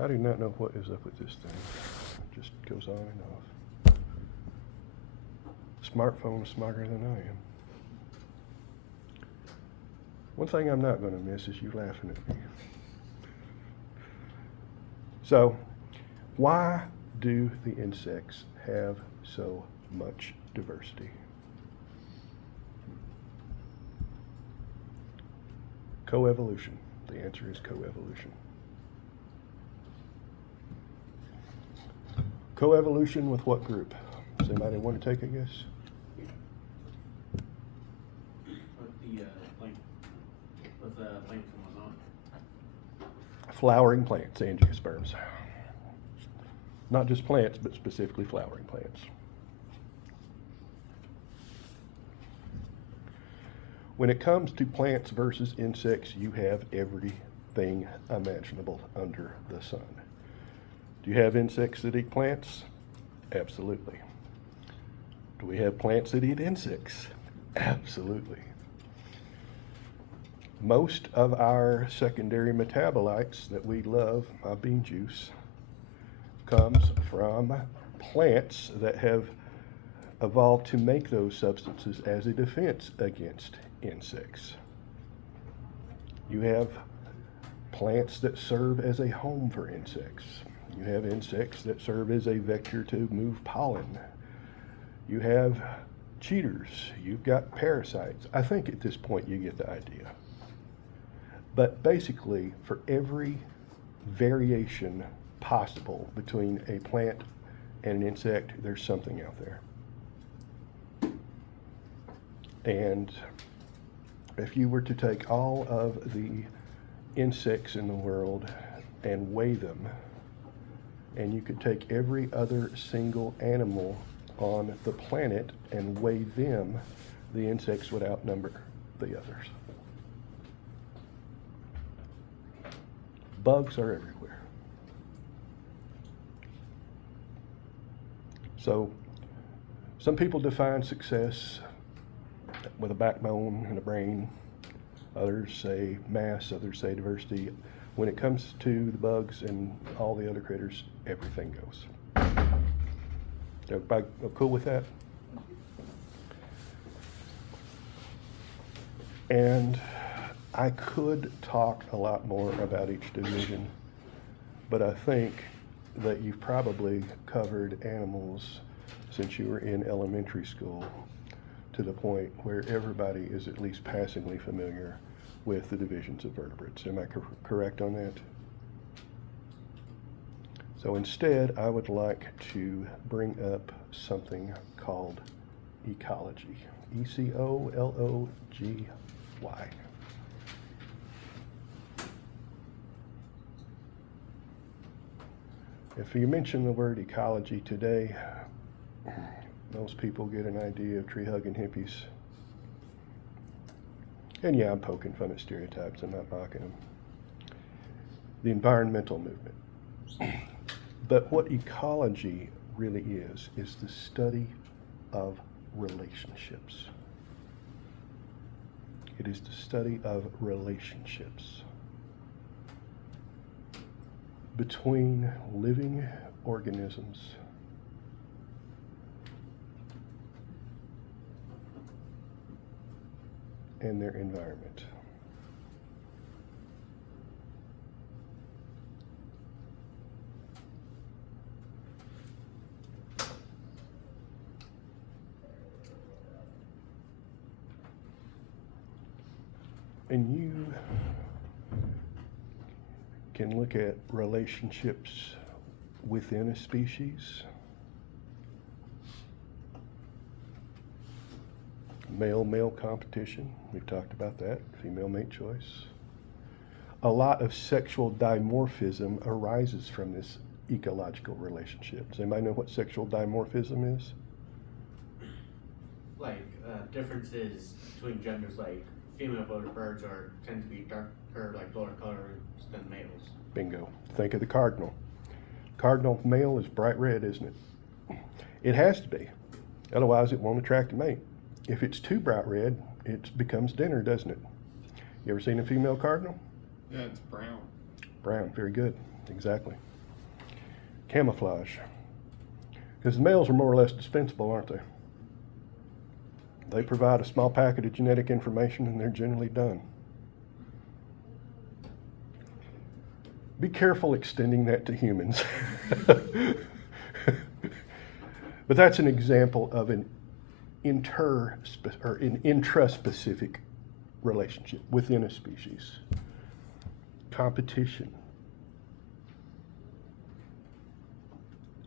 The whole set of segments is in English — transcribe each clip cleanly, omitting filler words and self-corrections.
I do not know what is up with this thing. It just goes on and off. Smartphone is smarter than I am. One thing I'm not going to miss is you laughing at me. So, why do the insects have so much diversity? Coevolution. The answer is coevolution. Coevolution with what group? Does anybody want to take a guess? With the plant from on. Flowering plants, angiosperms. Not just plants, but specifically flowering plants. When it comes to plants versus insects, you have everything imaginable under the sun. Do you have insects that eat plants? Absolutely. Do we have plants that eat insects? Absolutely. Most of our secondary metabolites that we love, my bean juice, comes from plants that have evolved to make those substances as a defense against insects. You have plants that serve as a home for insects. You have insects that serve as a vector to move pollen. You have cheaters. You've got parasites. I think at this point you get the idea. But basically, for every variation possible between a plant and an insect, there's something out there. And if you were to take all of the insects in the world and weigh them, and you could take every other single animal on the planet and weigh them, the insects would outnumber the others. Bugs are everywhere. So, some people define success with a backbone and a brain. Others say mass, others say diversity. When it comes to the bugs and all the other critters, everything goes. Everybody cool with that? And I could talk a lot more about each division, but I think that you've probably covered animals since you were in elementary school to the point where everybody is at least passingly familiar with the divisions of vertebrates. Am I correct on that? So instead, I would like to bring up something called ecology. Ecology. If you mention the word ecology today, most people get an idea of tree-hugging hippies. And yeah, I'm poking fun at stereotypes, I'm not knocking them. The environmental movement. But what ecology really is the study of relationships. It is the study of relationships between living organisms and their environment. And you can look at relationships within a species, male-male competition, we've talked about that, female mate choice. A lot of sexual dimorphism arises from this ecological relationship. Does anybody know what sexual dimorphism is? Like differences between genders, like female birds tend to be darker, like lower colors than males. Bingo. Think of the cardinal. Cardinal male is bright red, isn't it? It has to be. Otherwise, it won't attract a mate. If it's too bright red, it becomes dinner, doesn't it? You ever seen a female cardinal? Yeah, it's brown. Brown, very good. Exactly. Camouflage. Because the males are more or less dispensable, aren't they? They provide a small packet of genetic information and they're generally done. Be careful extending that to humans. But that's an example of an intraspecific relationship within a species. Competition.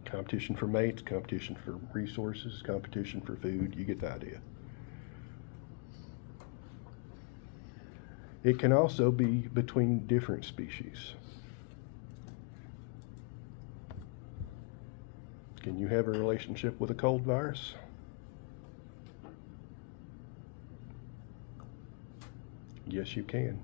Competition for mates, competition for resources, competition for food. You get the idea. It can also be between different species. Can you have a relationship with a cold virus? Yes, you can.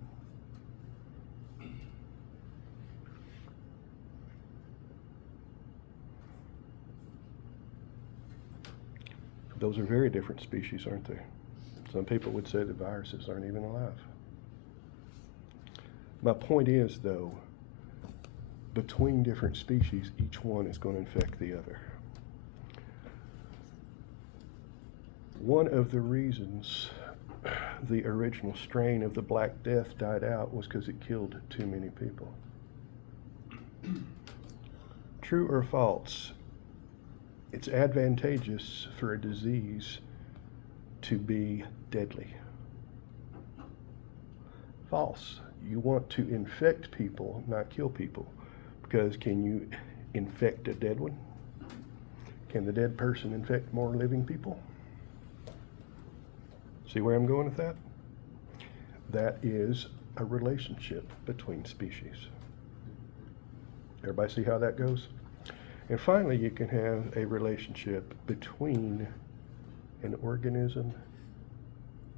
Those are very different species, aren't they? Some people would say the viruses aren't even alive. My point is, though, between different species, each one is going to infect the other. One of the reasons the original strain of the Black Death died out was because it killed too many people. True or false? It's advantageous for a disease to be deadly. False. You want to infect people, not kill people. Because can you infect a dead one? Can the dead person infect more living people? See where I'm going with that? That is a relationship between species. Everybody see how that goes? And finally, you can have a relationship between an organism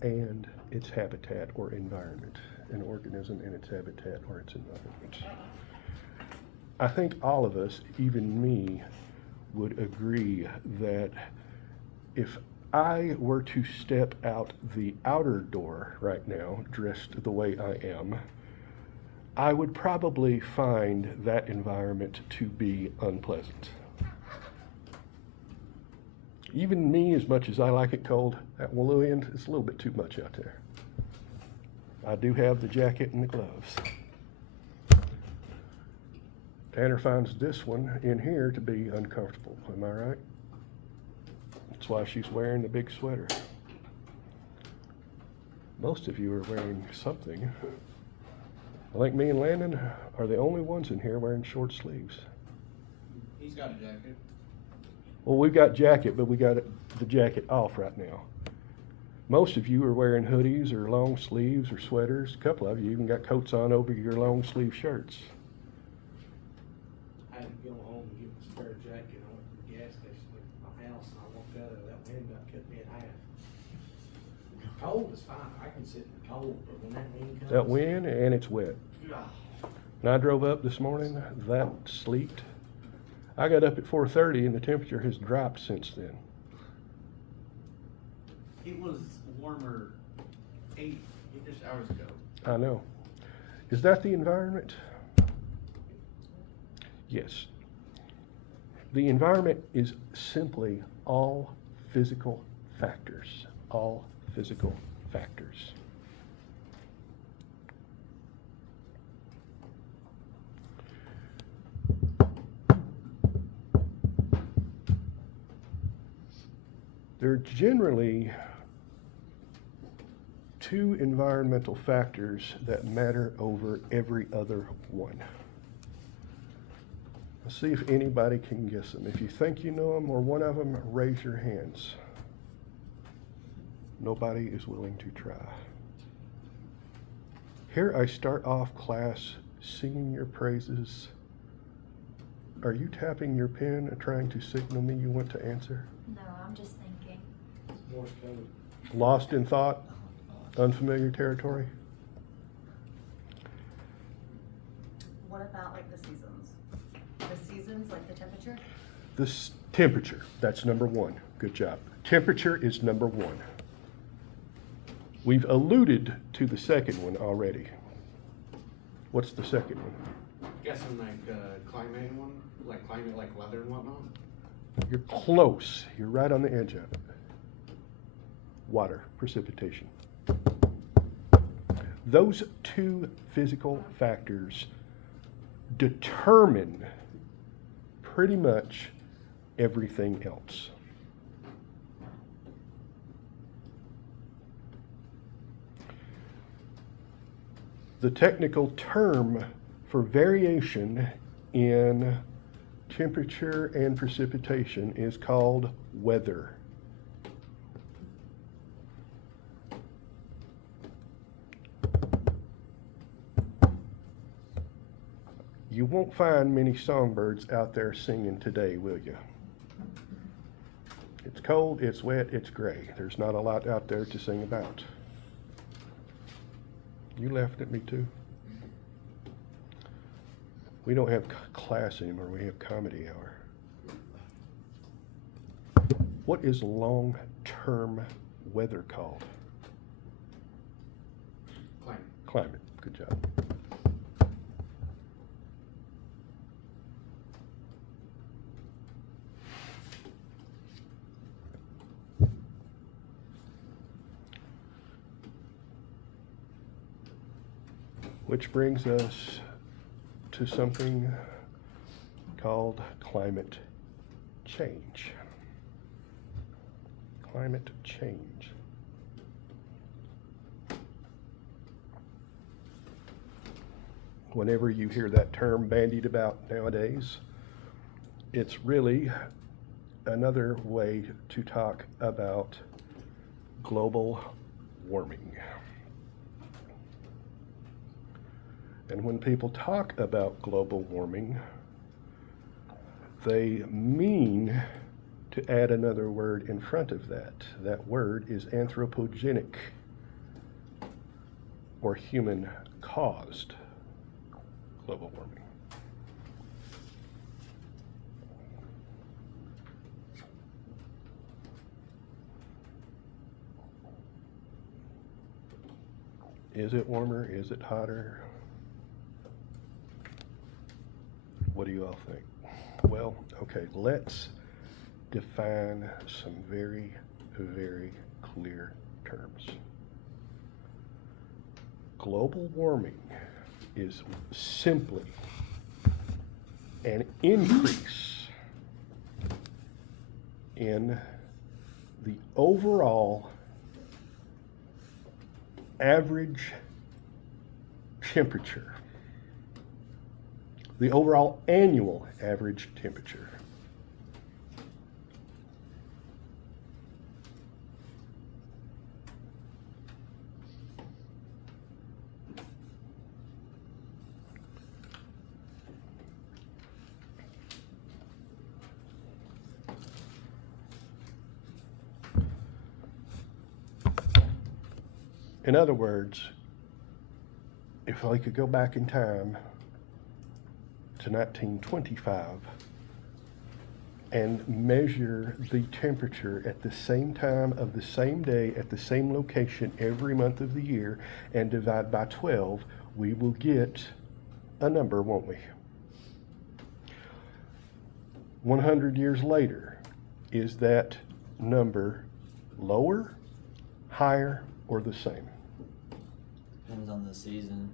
and its habitat or environment. An organism and its habitat or its environment. I think all of us, even me, would agree that if I were to step out the outer door right now, dressed the way I am, I would probably find that environment to be unpleasant. Even me, as much as I like it cold, that woolly end, it's a little bit too much out there. I do have the jacket and the gloves. Tanner finds this one in here to be uncomfortable, am I right? That's why she's wearing the big sweater. Most of you are wearing something. I think me and Landon are the only ones in here wearing short sleeves. He's got a jacket. Well, we've got jacket, but we got the jacket off right now. Most of you are wearing hoodies or long sleeves or sweaters. A couple of you even got coats on over your long sleeve shirts. I had to go home and get a spare jacket. I went to the gas station at my house and I walked out of that wind about cut me in half. Cold is fine. I can sit in the cold, but when that wind comes. That wind and it's wet. When I drove up this morning, that sleet. I got up at 4:30 and the temperature has dropped since then. It was warmer 8 hours ago. I know. Is that the environment? Yes. The environment is simply all physical factors. All physical factors. There are generally two environmental factors that matter over every other one. Let's see if anybody can guess them. If you think you know them or one of them, raise your hands. Nobody is willing to try. Here I start off class singing your praises. Are you tapping your pen and trying to signal me you want to answer? No, I'm just thinking. Morse code. Lost in thought? Unfamiliar territory? What about like the seasons? The seasons, like the temperature? This temperature, that's number one. Good job. Temperature is number one. We've alluded to the second one already. What's the second one? guessing like climate one, like climate, like weather and whatnot. You're close. You're right on the edge of it. Water, precipitation. Those two physical factors determine pretty much everything else. The technical term for variation in temperature and precipitation is called weather. You won't find many songbirds out there singing today, will you? It's cold, it's wet, it's gray. There's not a lot out there to sing about. You laughing at me too? We don't have class anymore, we have comedy hour. What is long-term weather called? Climate. Climate, good job. Which brings us to something called climate change. Climate change. Whenever you hear that term bandied about nowadays, it's really another way to talk about global warming. And when people talk about global warming, they mean to add another word in front of that. That word is anthropogenic, or human-caused global warming. Is it warmer? Is it hotter? What do you all think? Well, okay, let's define some very, very clear terms. Global warming is simply an increase in the overall average temperature, the overall annual average temperature. In other words, if I could go back in time to 1925 and measure the temperature at the same time of the same day at the same location every month of the year and divide by 12, we will get a number, won't we? 100 years later, is that number lower, higher, or the same? Depends on the season,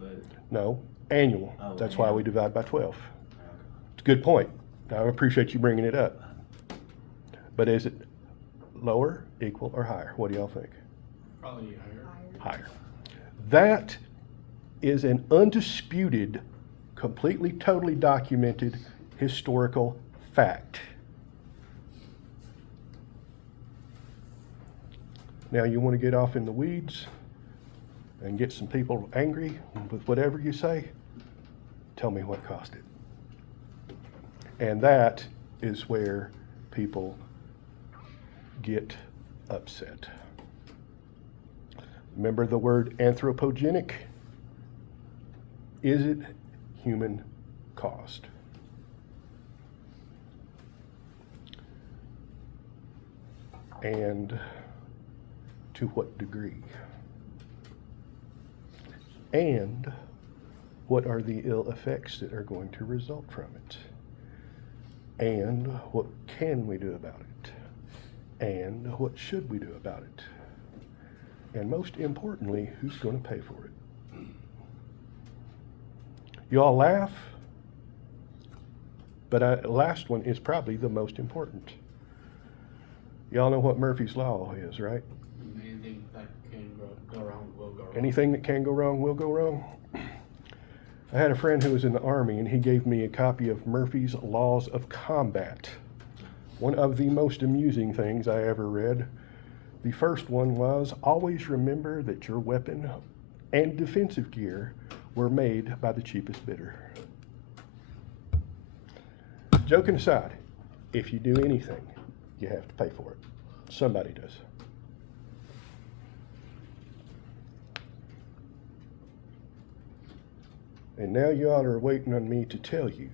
but No, annual. Oh, That's why we annual. divide by 12. It's a good point. I appreciate you bringing it up. But is it lower, equal, or higher? What do y'all think? Probably higher. Higher. That is an undisputed, completely, totally documented historical fact. Now you want to get off in the weeds and get some people angry with whatever you say? Tell me what caused it. And that is where people get upset. Remember the word anthropogenic? Is it human caused? And to what degree? And what are the ill effects that are going to result from it? And what can we do about it? And what should we do about it? And most importantly, who's going to pay for it? You all laugh, but last one is probably the most important. Y'all know what Murphy's Law is, right? Anything that can go wrong will go wrong. Anything that can go wrong will go wrong. I had a friend who was in the Army, and he gave me a copy of Murphy's Laws of Combat. One of the most amusing things I ever read. The first one was, always remember that your weapon and defensive gear were made by the cheapest bidder. Joking aside, if you do anything, you have to pay for it. Somebody does. And now you all are waiting on me to tell you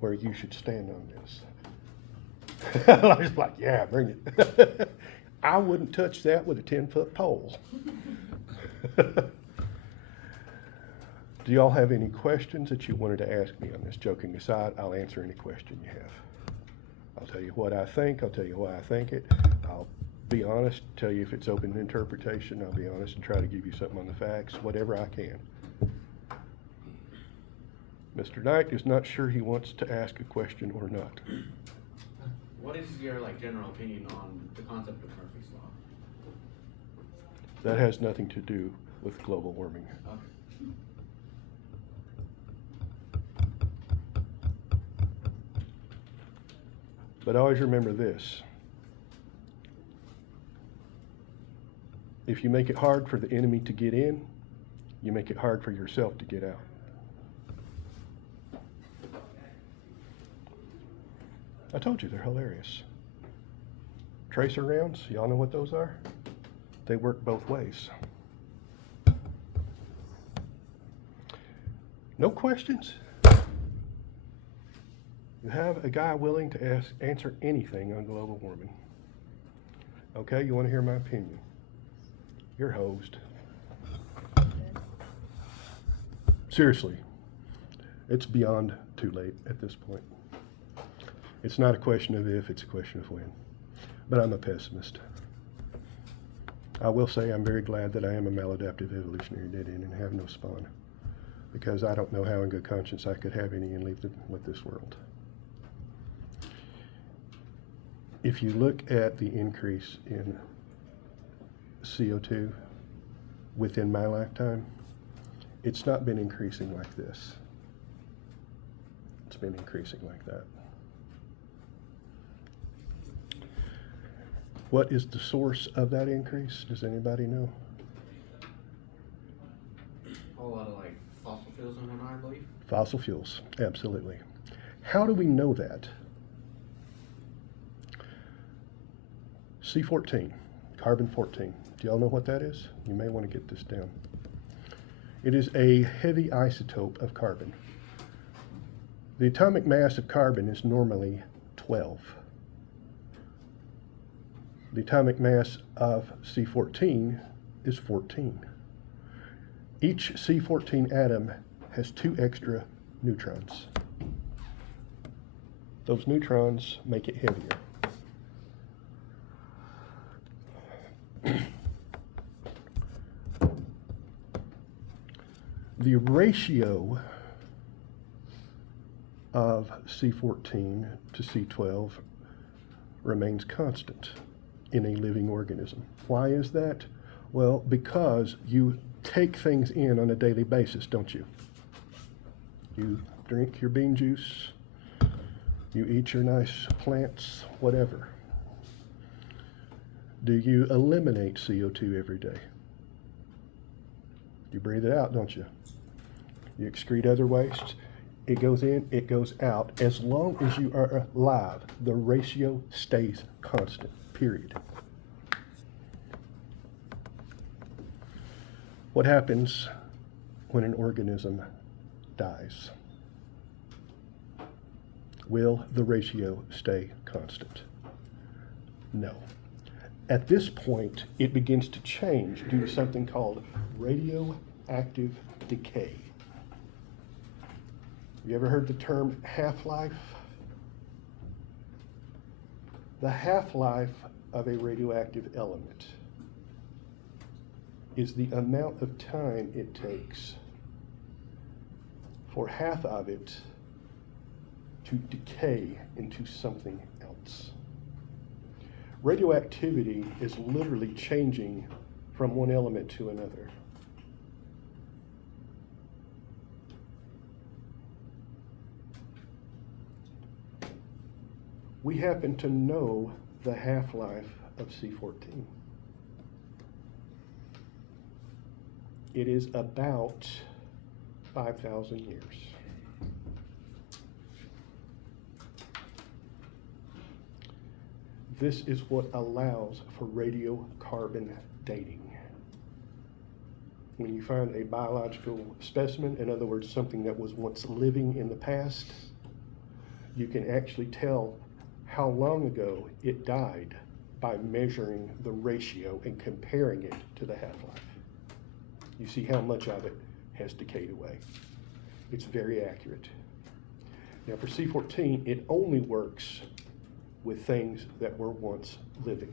where you should stand on this. I was like, yeah, bring it. I wouldn't touch that with a 10-foot pole. Do y'all have any questions that you wanted to ask me on this? Joking aside, I'll answer any question you have. I'll tell you what I think. I'll tell you why I think it. I'll be honest, tell you if it's open to interpretation. I'll be honest and try to give you something on the facts, whatever I can. Mr. Knight is not sure he wants to ask a question or not. What is your general opinion on the concept of Murphy's Law? That has nothing to do with global warming. Okay. But always remember this. If you make it hard for the enemy to get in, you make it hard for yourself to get out. I told you they're hilarious. Tracer rounds, y'all know what those are? They work both ways. No questions? You have a guy willing to answer anything on global warming. Okay, you want to hear my opinion? You're hosed. Seriously, it's beyond too late at this point. It's not a question of if, it's a question of when. But I'm a pessimist. I will say I'm very glad that I am a maladaptive evolutionary dead end and have no spawn, because I don't know how in good conscience I could have any and leave them with this world. If you look at the increase in CO2 within my lifetime, it's not been increasing like this. It's been increasing like that. What is the source of that increase? Does anybody know? A whole lot of fossil fuels and whatnot, I believe. Fossil fuels, absolutely. How do we know that? C14, carbon 14. Do y'all know what that is? You may want to get this down. It is a heavy isotope of carbon. The atomic mass of carbon is normally 12. The atomic mass of C14 is 14. Each C14 atom has 2 extra neutrons. Those neutrons make it heavier. The ratio of C14 to C12 remains constant in a living organism. Why is that? Well, because you take things in on a daily basis, don't you? You drink your bean juice, you eat your nice plants, whatever. Do you eliminate CO2 every day? You breathe it out, don't you? You excrete other wastes. It goes in, it goes out. As long as you are alive, the ratio stays constant, period. What happens when an organism dies? Will the ratio stay constant? No. At this point, it begins to change due to something called radioactive decay. You ever heard the term half-life? The half-life of a radioactive element is the amount of time it takes for half of it to decay into something else. Radioactivity is literally changing from one element to another. We happen to know the half-life of C14. It is about 5,000 years. This is what allows for radiocarbon dating. When you find a biological specimen, in other words, something that was once living in the past, you can actually tell how long ago it died by measuring the ratio and comparing it to the half-life. You see how much of it has decayed away. It's very accurate. Now for C14, it only works with things that were once living.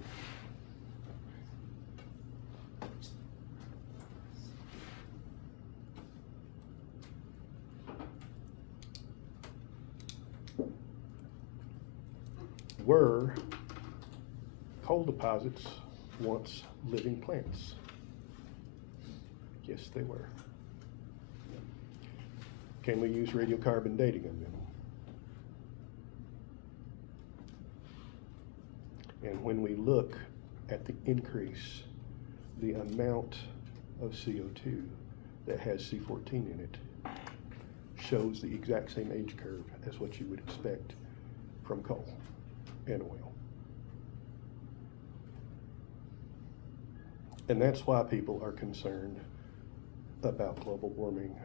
Were coal deposits once living plants? Yes, they were. Can we use radiocarbon dating on them? And when we look at the increase, the amount of CO2 that has C14 in it shows the exact same age curve as what you would expect from coal and oil. And that's why people are concerned about global warming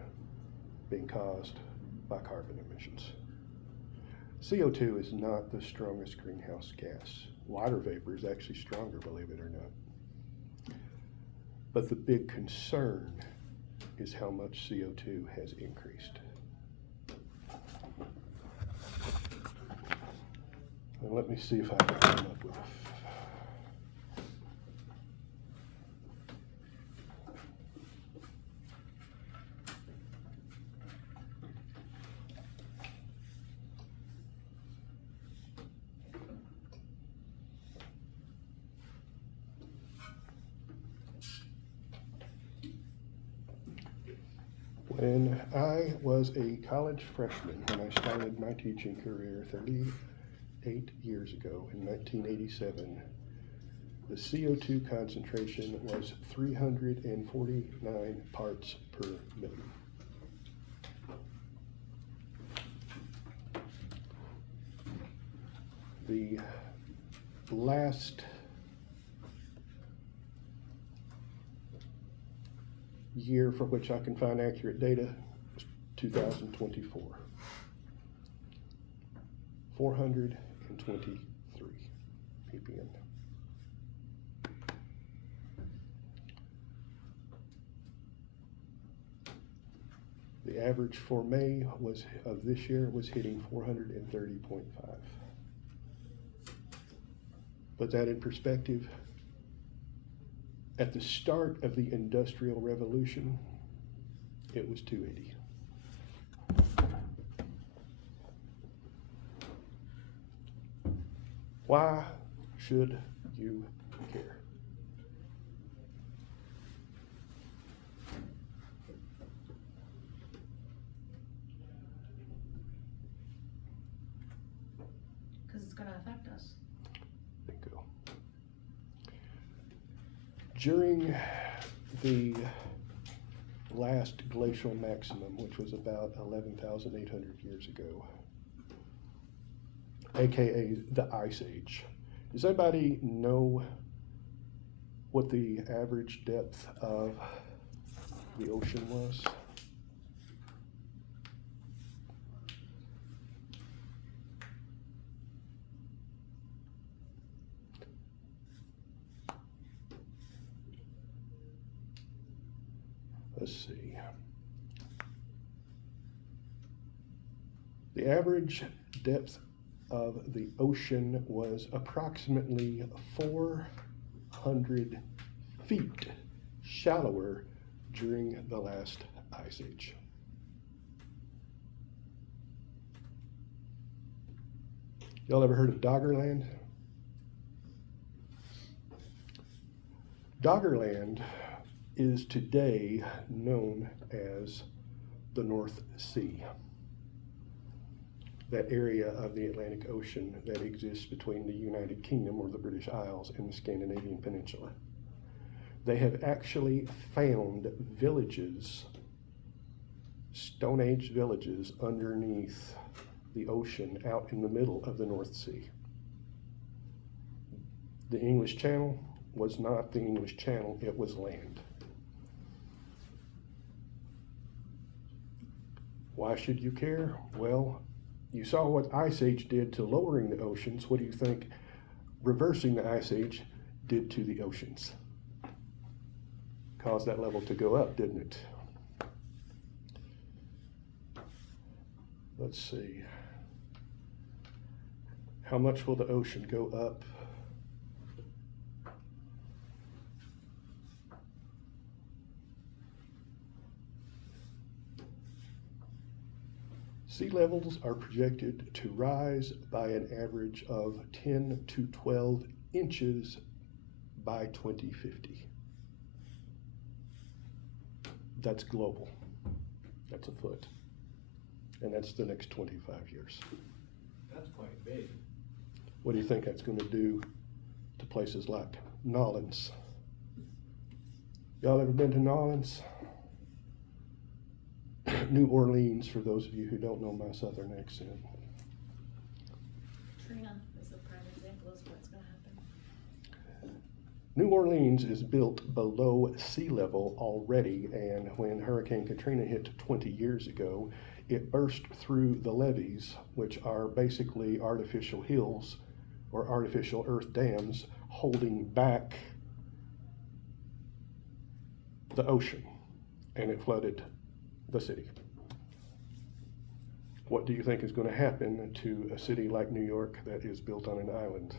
being caused by carbon emissions. CO2 is not the strongest greenhouse gas. Water vapor is actually stronger, believe it or not. But the big concern is how much CO2 has increased. And let me see if I can come up with a When I was a college freshman, when I started my teaching career 38 years ago in 1987, the CO2 concentration was 349 parts per million. The last year for which I can find accurate data is 2024. 423 ppm. The average for May of this year was hitting 430.5. Put that in perspective. At the start of the Industrial Revolution, it was 280. Why should you care? Because it's going to affect us. Bingo. During the last glacial maximum, which was about 11,800 years ago, aka the Ice Age. Does anybody know what the average depth of the ocean was? Let's see. The average depth of the ocean was approximately 400 feet shallower during the last ice age. Y'all ever heard of Doggerland? Doggerland is today known as the North Sea, that area of the Atlantic Ocean that exists between the United Kingdom or the British Isles and the Scandinavian Peninsula. They have actually found villages, Stone Age villages, underneath the ocean out in the middle of the North Sea. The English Channel was not the English Channel, it was land. Why should you care? Well, you saw what Ice Age did to lowering the oceans. What do you think reversing the Ice Age did to the oceans? Caused that level to go up, didn't it? Let's see. How much will the ocean go up? Sea levels are projected to rise by an average of 10 to 12 inches by 2050. That's global. That's a foot. And that's the next 25 years. That's quite big. What do you think that's going to do to places like Nolens? Y'all ever been to Nolens? New Orleans, for those of you who don't know my southern accent. Trina is a prime example of what's gonna happen. New Orleans is built below sea level already, and when Hurricane Katrina hit 20 years ago, it burst through the levees, which are basically artificial hills or artificial earth dams holding back the ocean, and it flooded the city. What do you think is going to happen to a city like New York that is built on an island?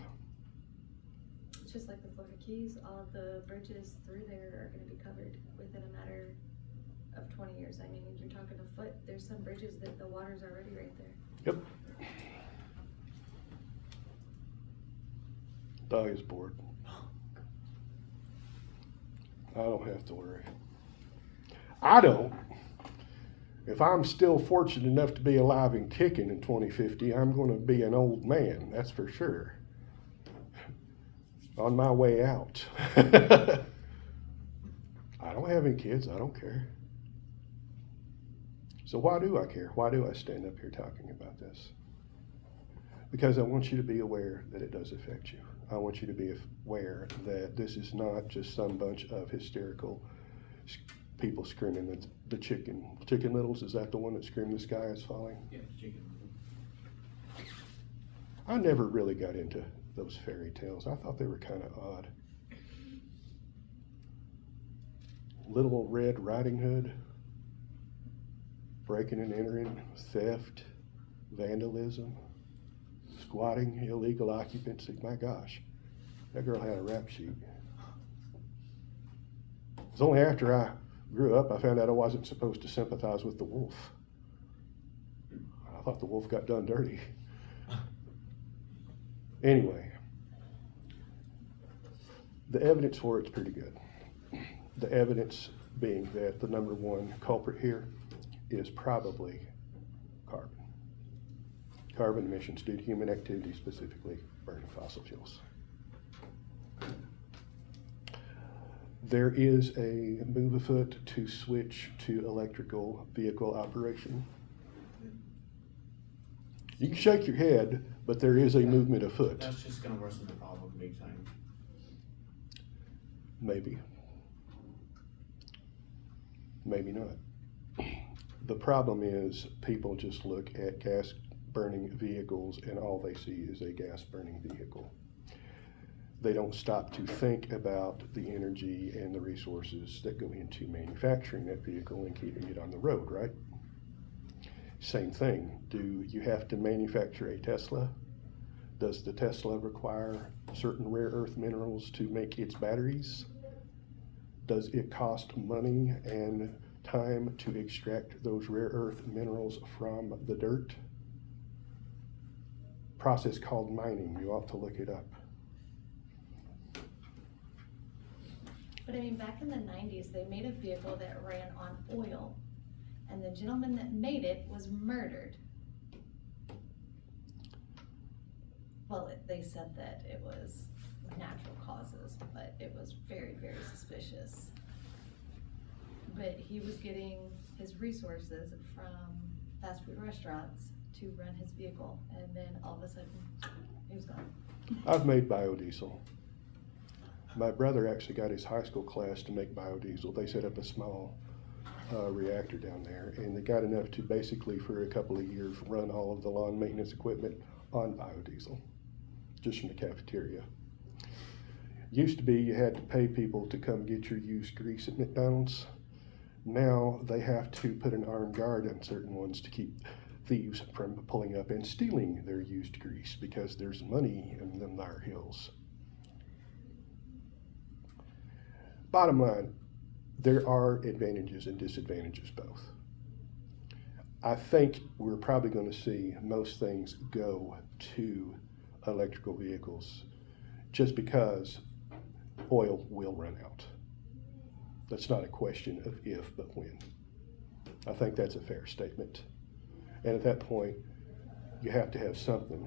It's just like the Florida Keys, all of the bridges through there are gonna be covered within a matter of 20 years. I mean, you're talking a foot, there's some bridges that the water's already right there. Yep. Dog is bored. I don't have to worry. I don't. If I'm still fortunate enough to be alive and kicking in 2050, I'm going to be an old man, that's for sure. On my way out. I don't have any kids, I don't care. So why do I care? Why do I stand up here talking about this? Because I want you to be aware that it does affect you. I want you to be aware that this is not just some bunch of hysterical people screaming. The Chicken Littles, is that the one that screamed the sky is falling? Yeah, chicken. I never really got into those fairy tales. I thought they were kind of odd. Little Red Riding Hood, breaking and entering, theft, vandalism, squatting, illegal occupancy. My gosh, that girl had a rap sheet. It's only after I grew up I found out I wasn't supposed to sympathize with the wolf. I thought the wolf got done dirty. Anyway, the evidence for it's pretty good. The evidence being that the number one culprit here is probably carbon. Carbon emissions due to human activity, specifically burning fossil fuels. There is a move afoot to switch to electrical vehicle operation. You can shake your head, but there is a movement afoot. That's just gonna worsen the problem big time. Maybe. Maybe not. The problem is people just look at gas burning vehicles and all they see is a gas burning vehicle. They don't stop to think about the energy and the resources that go into manufacturing that vehicle and keeping it on the road, right? Same thing. Do you have to manufacture a Tesla? Does the Tesla require certain rare earth minerals to make its batteries? Does it cost money and time to extract those rare earth minerals from the dirt? Process called mining. You ought to look it up. But I mean, back in the 90s, they made a vehicle that ran on oil, and the gentleman that made it was murdered. Well, they said that it was natural causes, but it was very, very suspicious. But he was getting his resources from fast food restaurants to run his vehicle, and then all of a sudden, he was gone. I've made biodiesel. My brother actually got his high school class to make biodiesel. They set up a small reactor down there, and they got enough to basically, for a couple of years, run all of the lawn maintenance equipment on biodiesel, just from the cafeteria. Used to be you had to pay people to come get your used grease at McDonald's. Now they have to put an armed guard on certain ones to keep thieves from pulling up and stealing their used grease, because there's money in them there hills. Bottom line, there are advantages and disadvantages both. I think we're probably going to see most things go to electrical vehicles just because oil will run out. That's not a question of if, but when. I think that's a fair statement. And at that point, you have to have something.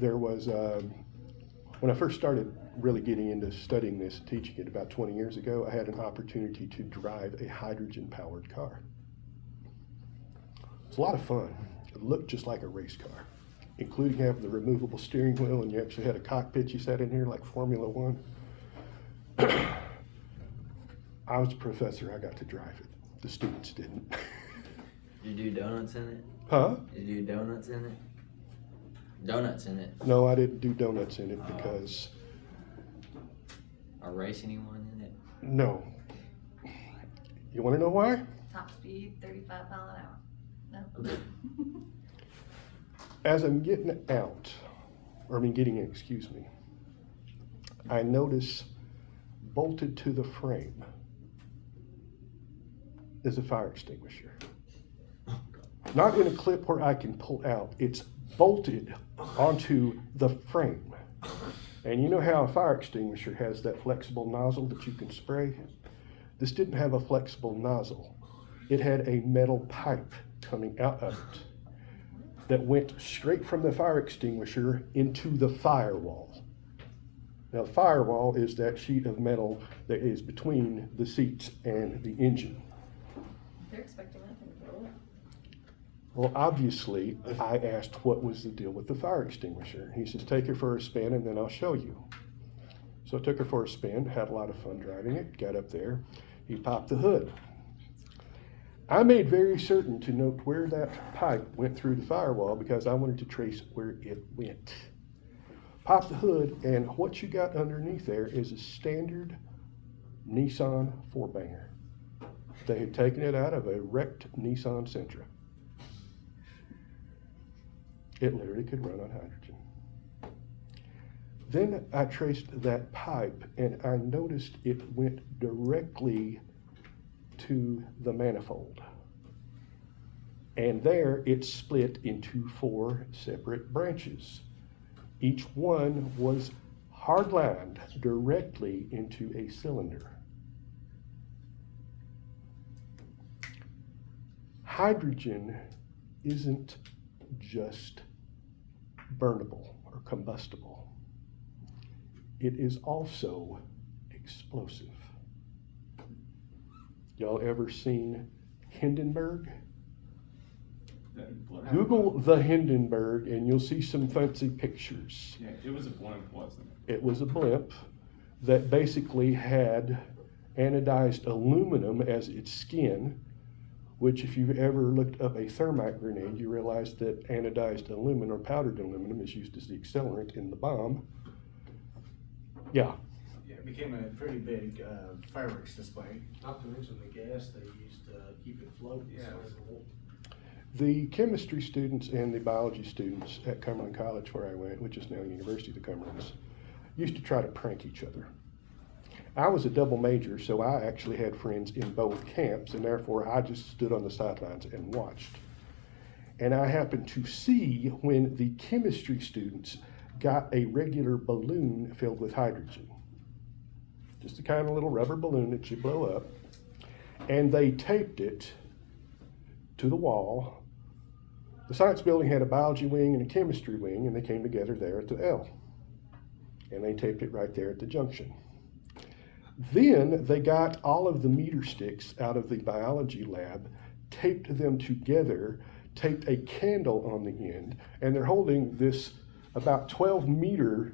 There was, when I first started really getting into studying this and teaching it about 20 years ago, I had an opportunity to drive a hydrogen-powered car. It's a lot of fun. It looked just like a race car, including having the removable steering wheel, and you actually had a cockpit you sat in here like Formula One. I was a professor, I got to drive it. The students didn't. Did you do donuts in it? Huh? Did you do donuts in it? Donuts in it. No, I didn't do donuts in it because, Or race anyone in it? no. You want to know why? Top speed, 35 mile an hour. No. As I'm getting out, getting in, excuse me, I notice bolted to the frame is a fire extinguisher. Not in a clip where I can pull out, it's bolted onto the frame. And you know how a fire extinguisher has that flexible nozzle that you can spray? This didn't have a flexible nozzle. It had a metal pipe coming out of it that went straight from the fire extinguisher into the firewall. Now, the firewall is that sheet of metal that is between the seats and the engine. They're expecting that thing to blow up. Well, obviously, I asked what was the deal with the fire extinguisher. He says, take her for a spin and then I'll show you. So I took her for a spin, had a lot of fun driving it, got up there. He popped the hood. I made very certain to note where that pipe went through the firewall because I wanted to trace where it went. Pop the hood, and what you got underneath there is a standard Nissan 4-banger. They had taken it out of a wrecked Nissan Sentra. It literally could run on hydrogen. Then I traced that pipe, and I noticed it went directly to the manifold. And there it split into 4 separate branches. Each one was hardlined directly into a cylinder. Hydrogen isn't just burnable or combustible. It is also explosive. Y'all ever seen Hindenburg? Google the Hindenburg and you'll see some fancy pictures. Yeah, it was a blimp, wasn't it? It was a blimp that basically had anodized aluminum as its skin, which if you've ever looked up a thermite grenade, you realize that anodized aluminum or powdered aluminum is used as the accelerant in the bomb. Yeah. Yeah, it became a pretty big fireworks display. Not to mention the gas they used to keep it floating. Yeah. The chemistry students and the biology students at Cumberland College where I went, which is now University of the Cumberlands, used to try to prank each other. I was a double major, so I actually had friends in both camps, and therefore I just stood on the sidelines and watched. And I happened to see when the chemistry students got a regular balloon filled with hydrogen. Just a kind of little rubber balloon that you blow up. And they taped it to the wall. The science building had a biology wing and a chemistry wing, and they came together there at the L. And they taped it right there at the junction. Then they got all of the meter sticks out of the biology lab, taped them together, taped a candle on the end, and they're holding this about 12-meter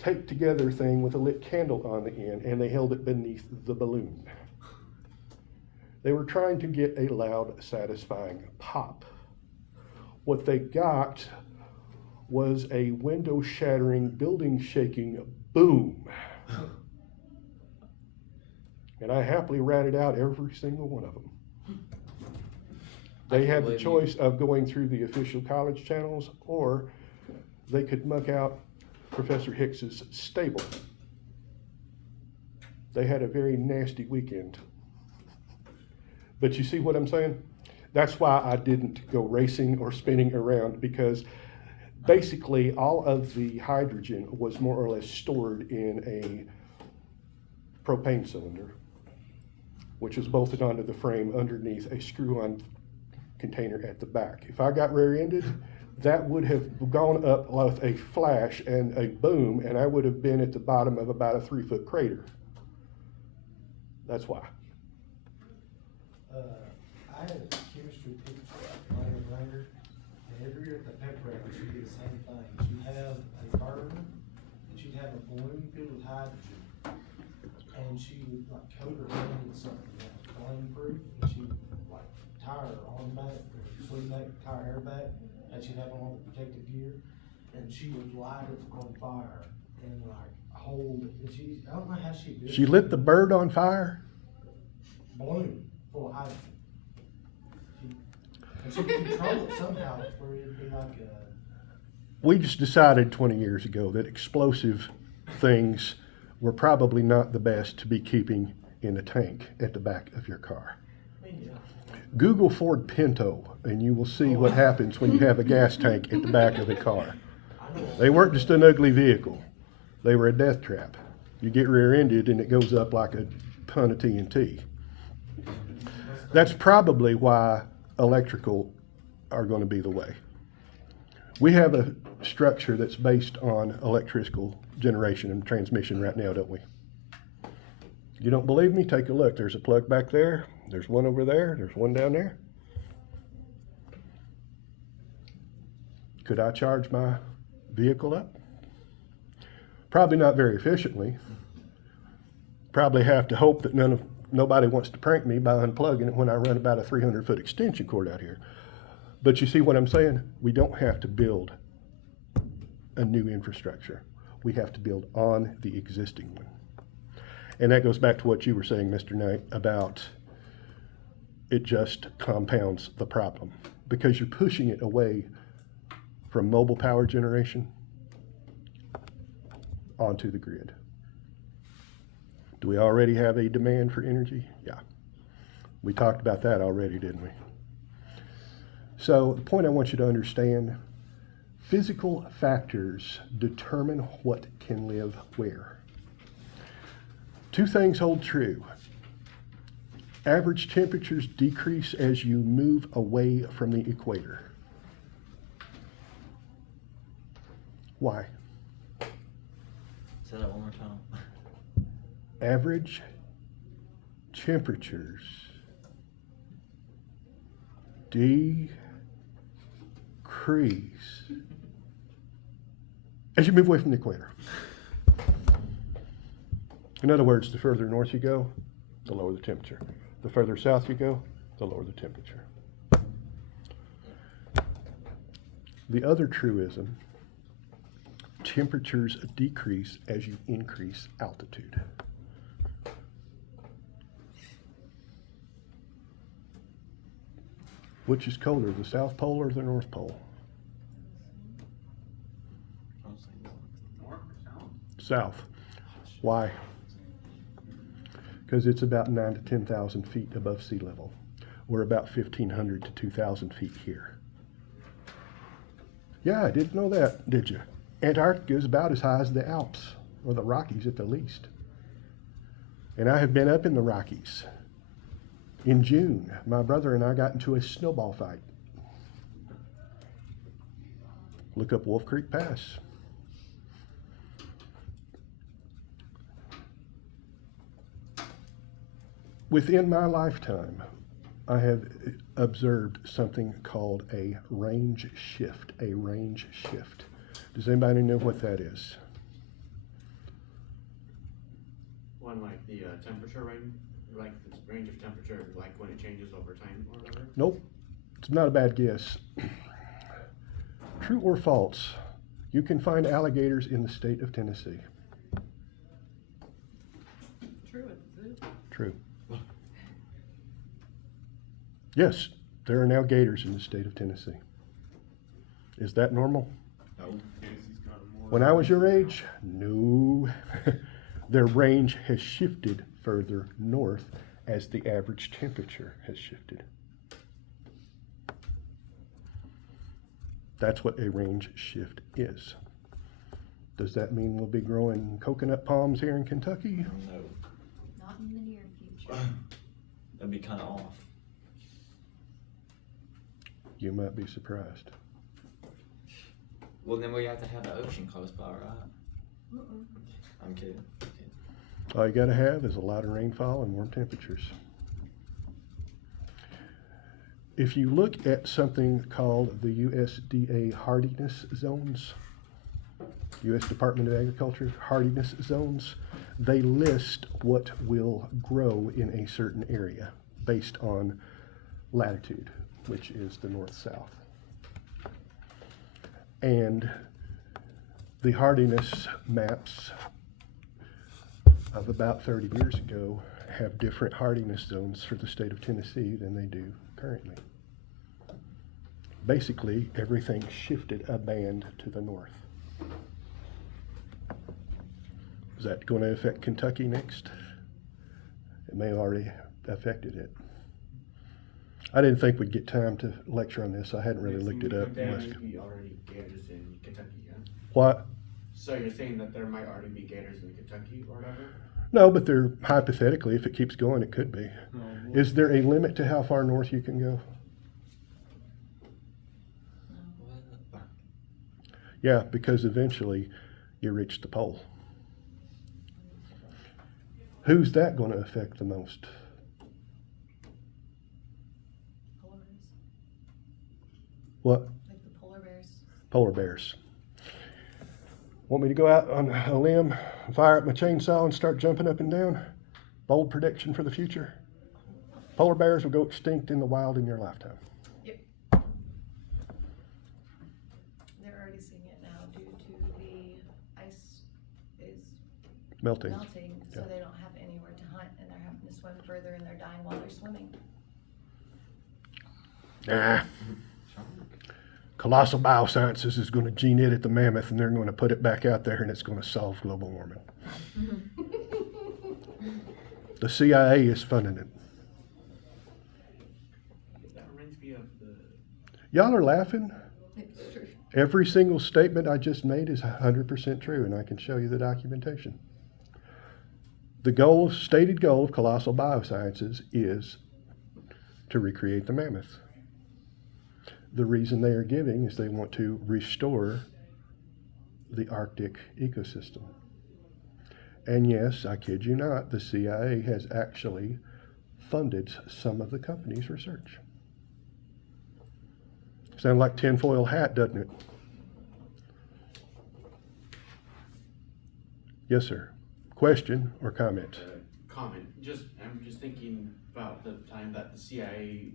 taped together thing with a lit candle on the end, and they held it beneath the balloon. They were trying to get a loud, satisfying pop. What they got was a window-shattering, building-shaking boom. And I happily ratted out every single one of them. They had the choice of going through the official college channels, or they could muck out Professor Hicks's stable. They had a very nasty weekend. But you see what I'm saying? That's why I didn't go racing or spinning around, because basically all of the hydrogen was more or less stored in a propane cylinder, which was bolted onto the frame underneath a screw-on container at the back. If I got rear-ended, that would have gone up with a flash and a boom, and I would have been at the bottom of about a 3-foot crater. That's why. I had a chemistry teacher, later, and every year at the pep rally, she'd do the same thing. She'd have a burn, and she'd have a balloon filled with hydrogen, and she would like coat her hand in something that was flame-proof, and she would like tie her arm back, or sleeve back, tie her hair back, and she'd have on all the protective gear, and she would light it on fire, and like hold it, and I don't know how she did it. She lit the bird on fire? Balloon full of hydrogen. And she could control it somehow where it'd be like a. We just decided 20 years ago that explosive things were probably not the best to be keeping in a tank at the back of your car. Google Ford Pinto, and you will see what happens when you have a gas tank at the back of a car. They weren't just an ugly vehicle. They were a death trap. You get rear-ended and it goes up like a ton of TNT. That's probably why electrical are going to be the way. We have a structure that's based on electrical generation and transmission right now, don't we? You don't believe me? Take a look. There's a plug back there. There's one over there. There's one down there. Could I charge my vehicle up? Probably not very efficiently. Probably have to hope that nobody wants to prank me by unplugging it when I run about a 300-foot extension cord out here. But you see what I'm saying? We don't have to build a new infrastructure. We have to build on the existing one. And that goes back to what you were saying, Mr. Knight, about it just compounds the problem, because you're pushing it away from mobile power generation onto the grid. Do we already have a demand for energy? Yeah. We talked about that already, didn't we? So the point I want you to understand, physical factors determine what can live where. Two things hold true. Average temperatures decrease as you move away from the equator. Why? Say that one more time. Average temperatures decrease as you move away from the equator. In other words, the further north you go, the lower the temperature. The further south you go, the lower the temperature. The other truism, temperatures decrease as you increase altitude. Which is colder, the South Pole or the North Pole? North or south? South. Why? Because it's about 9 to 10,000 feet above sea level. We're about 1,500 to 2,000 feet here. Yeah, I didn't know that, did you? Antarctica is about as high as the Alps, or the Rockies at the least. And I have been up in the Rockies. In June, my brother and I got into a snowball fight. Look up Wolf Creek Pass. Within my lifetime, I have observed something called a range shift. A range shift. Does anybody know what that is? One like the temperature range, like the range of temperature, like when it changes over time or whatever. Nope. It's not a bad guess. True or false? You can find alligators in the state of Tennessee. True at the zoo. True. Yes, there are now gators in the state of Tennessee. Is that normal? No. Tennessee's got more. When I was your age, no. Their range has shifted further north as the average temperature has shifted. That's what a range shift is. Does that mean we'll be growing coconut palms here in Kentucky? No. Not in the near future. That'd be kind of off. You might be surprised. Well, then we have to have the ocean close by, right? I'm kidding. All you gotta have is a lot of rainfall and warm temperatures. If you look at something called the USDA hardiness zones, U.S. Department of Agriculture hardiness zones, they list what will grow in a certain area based on latitude, which is the north-south. And the hardiness maps of about 30 years ago have different hardiness zones for the state of Tennessee than they do currently. Basically, everything shifted a band to the north. Is that going to affect Kentucky next? It may have already affected it. I didn't think we'd get time to lecture on this. I hadn't really looked it up. There may be already gators in Kentucky, yeah? What? So you're saying that there might already be gators in Kentucky or whatever? No, but they're hypothetically, if it keeps going, it could be. No, Is there a limit to how far north you can go? Yeah, because eventually you reach the pole. Who's that going to affect the most? Polar bears. What? Like the polar bears. Polar bears. Want me to go out on a limb, fire up my chainsaw and start jumping up and down? Bold prediction for the future. Polar bears will go extinct in the wild in your lifetime. Yep. They're already seeing it now due to the ice is Melting. melting, so Yeah. they don't have anywhere to hunt and they're having to swim further and they're dying while they're swimming. Nah. Colossal Biosciences is going to gene edit the mammoth and they're going to put it back out there and it's going to solve global warming. The CIA is funding it. That reminds me of the Y'all are laughing. It's true. Every single statement I just made is 100% true, and I can show you the documentation. The stated goal of Colossal Biosciences is to recreate the mammoth. The reason they are giving is they want to restore the Arctic ecosystem. And yes, I kid you not, the CIA has actually funded some of the company's research. Sound like tinfoil hat, doesn't it? Yes, sir. Question or comment? comment. I'm just thinking about the time that the CIA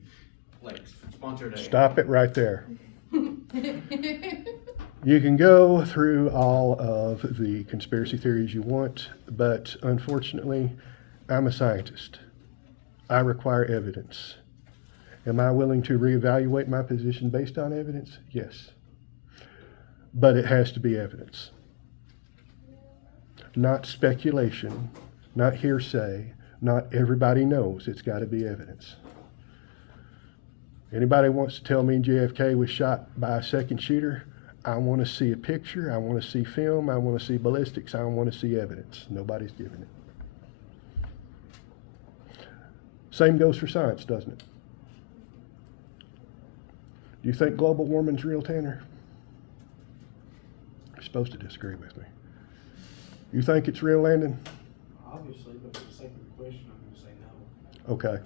sponsored a. Stop it right there. You can go through all of the conspiracy theories you want, but unfortunately, I'm a scientist. I require evidence. Am I willing to reevaluate my position based on evidence? Yes. But it has to be evidence. Not speculation, not hearsay, not everybody knows. It's got to be evidence. Anybody wants to tell me JFK was shot by a second shooter? I want to see a picture. I want to see film. I want to see ballistics. I want to see evidence. Nobody's giving it. Same goes for science, doesn't it? Do you think global warming's real, Tanner? You're supposed to disagree with me. You think it's real, Landon? Obviously, but for the sake of the question, I'm gonna say no. Okay.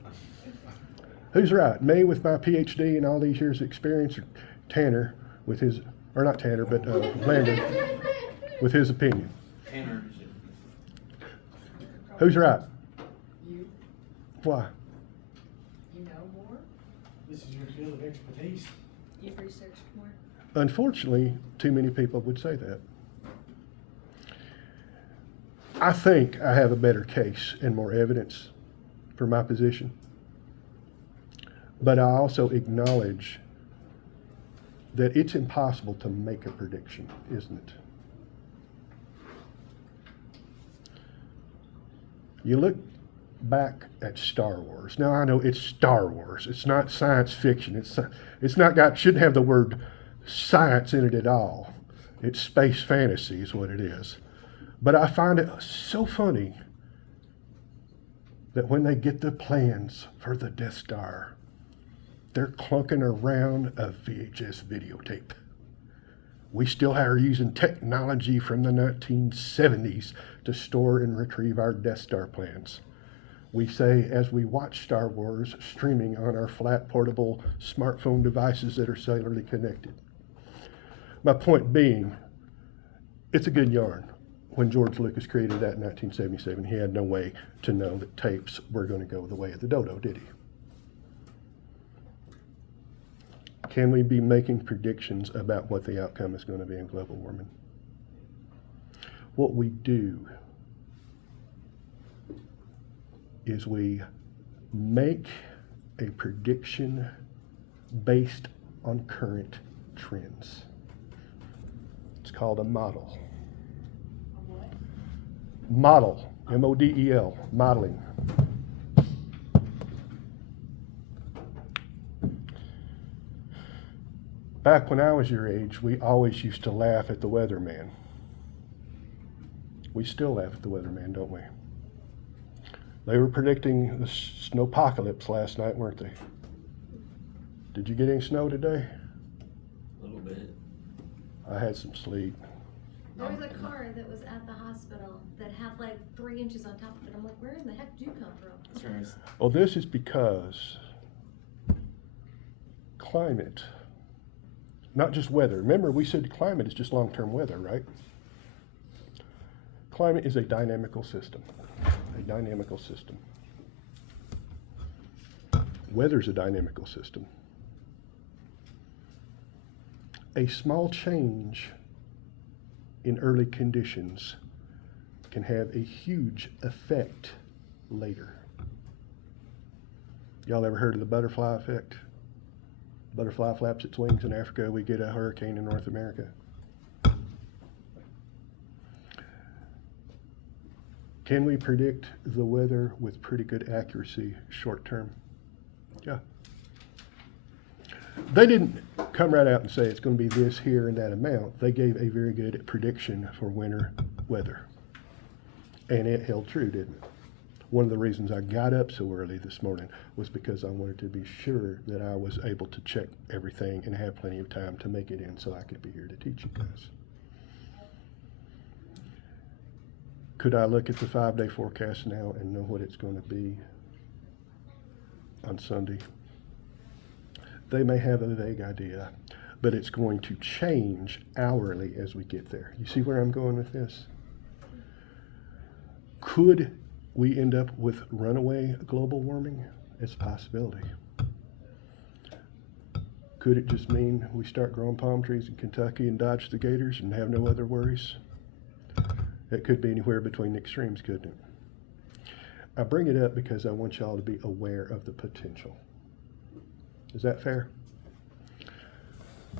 Who's right? Me with my PhD and all these years of experience, or Tanner with his, or not Tanner, but Landon with his opinion? Tanner. Who's right? You, Why? you know more, This is your field of expertise. You've researched more. Unfortunately, too many people would say that. I think I have a better case and more evidence for my position. But I also acknowledge that it's impossible to make a prediction, isn't it? You look back at Star Wars. Now I know it's Star Wars. It's not science fiction. It's not got, shouldn't have the word science in it at all. It's space fantasy is what it is. But I find it so funny that when they get the plans for the Death Star, they're clunking around a VHS videotape. We still are using technology from the 1970s to store and retrieve our Death Star plans. We say as we watch Star Wars streaming on our flat portable smartphone devices that are cellularly connected. My point being, it's a good yarn. When George Lucas created that in 1977, he had no way to know that tapes were going to go the way of the dodo, did he? Can we be making predictions about what the outcome is going to be in global warming? What we do is we make a prediction based on current trends. It's called a model. a what? Model, M-O-D-E-L, modeling. Back when I was your age, we always used to laugh at the weatherman. We still laugh at the weatherman, don't we? They were predicting the snowpocalypse last night, weren't they? Did you get any snow today? A little bit. I had some sleet. There was a car that was at the hospital that had like 3 inches on top of it. I'm like, where in the heck did you come from? That's right. Well, this is because climate, not just weather. Remember, we said climate is just long-term weather, right? Climate is a dynamical system. A dynamical system. Weather's a dynamical system. A small change in early conditions can have a huge effect later. Y'all ever heard of the butterfly effect? Butterfly flaps its wings in Africa, we get a hurricane in North America. Can we predict the weather with pretty good accuracy short term? Yeah. They didn't come right out and say it's going to be this, here, and that amount. They gave a very good prediction for winter weather. And it held true, didn't it? One of the reasons I got up so early this morning was because I wanted to be sure that I was able to check everything and have plenty of time to make it in so I could be here to teach you guys. Could I look at the 5-day forecast now and know what it's going to be on Sunday? They may have a vague idea, but it's going to change hourly as we get there. You see where I'm going with this? Could we end up with runaway global warming? It's a possibility. Could it just mean we start growing palm trees in Kentucky and dodge the gators and have no other worries? It could be anywhere between the extremes, couldn't it? I bring it up because I want y'all to be aware of the potential. Is that fair?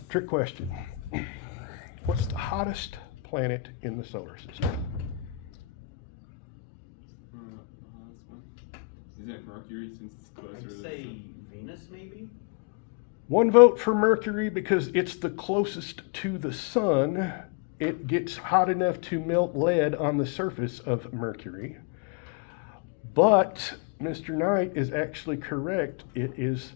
Trick question. What's the hottest planet in the solar system? This one. Is it Mercury since it's closer I'd to the say sun? Venus, maybe? One vote for Mercury because it's the closest to the sun. It gets hot enough to melt lead on the surface of Mercury. But Mr. Knight is actually correct. It is